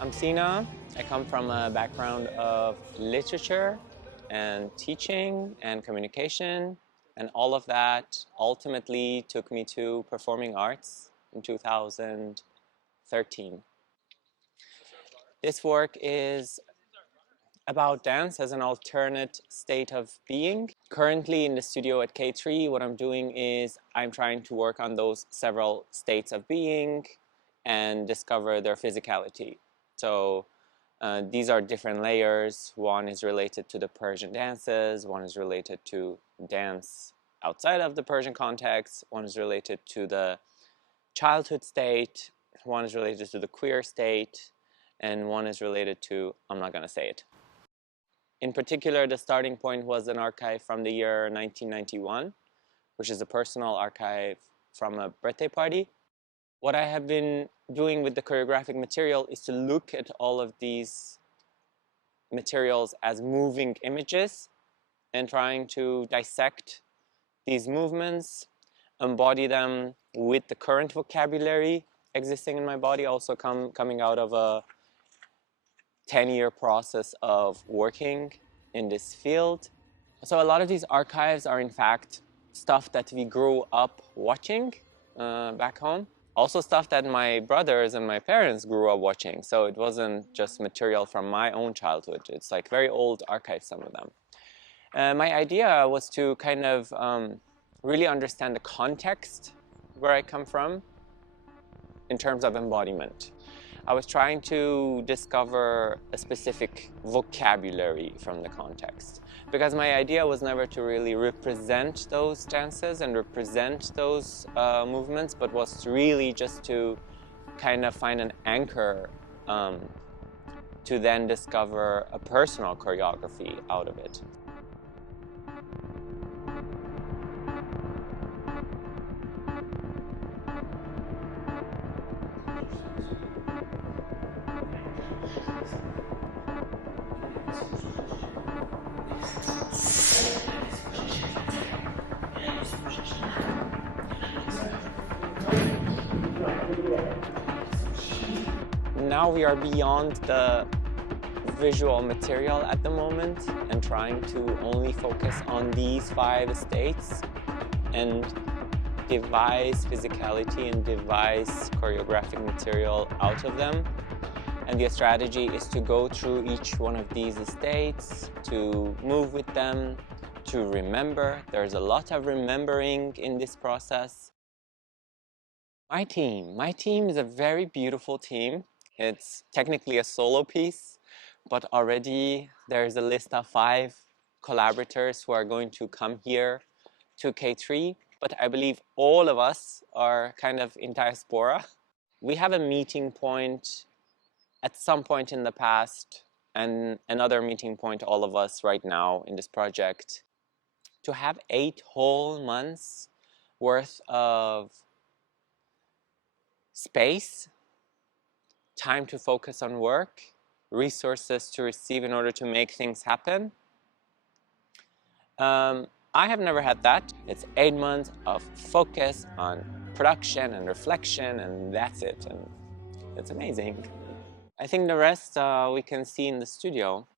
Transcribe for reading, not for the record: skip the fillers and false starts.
I'm Sina. I come from a background of literature and teaching and communication, and all of that ultimately took me to performing arts in 2013. This work is about dance as an alternate state of being. Currently in the studio at K3, what I'm doing is I'm trying to work on those several states of being and discover their physicality. So these are different layers. One is related to the Persian dances, one is related to dance outside of the Persian context, one is related to the childhood state, one is related to the queer state, and one is related to, I'm not gonna say it. In particular, the starting point was an archive from the year 1991, which is a personal archive from a birthday party. What I have been doing with the choreographic material is to look at all of these materials as moving images and trying to dissect these movements, embody them with the current vocabulary existing in my body, also coming out of a 10-year process of working in this field. So a lot of these archives are in fact stuff that we grew up watching back home. Also stuff that my brothers and my parents grew up watching. So it wasn't just material from my own childhood. It's like very old archives, some of them. My idea was to kind of really understand the context where I come from in terms of embodiment. I was trying to discover a specific vocabulary from the context, because my idea was never to really represent those dances and represent those movements, but was really just to kind of find an anchor to then discover a personal choreography out of it. Now we are beyond the visual material at the moment and trying to only focus on these 5 states and devise physicality and devise choreographic material out of them. And the strategy is to go through each one of these states, to move with them, to remember. There's a lot of remembering in this process. My team is a very beautiful team. It's technically a solo piece, but already there's a list of 5 collaborators who are going to come here to K3. But I believe all of us are kind of in diaspora. We have a meeting point at some point in the past and another meeting point, all of us right now in this project, to have 8 whole months worth of space, time to focus on work, resources to receive in order to make things happen. I have never had that. It's 8 months of focus on production and reflection, and that's it. And it's amazing. I think the rest we can see in the studio.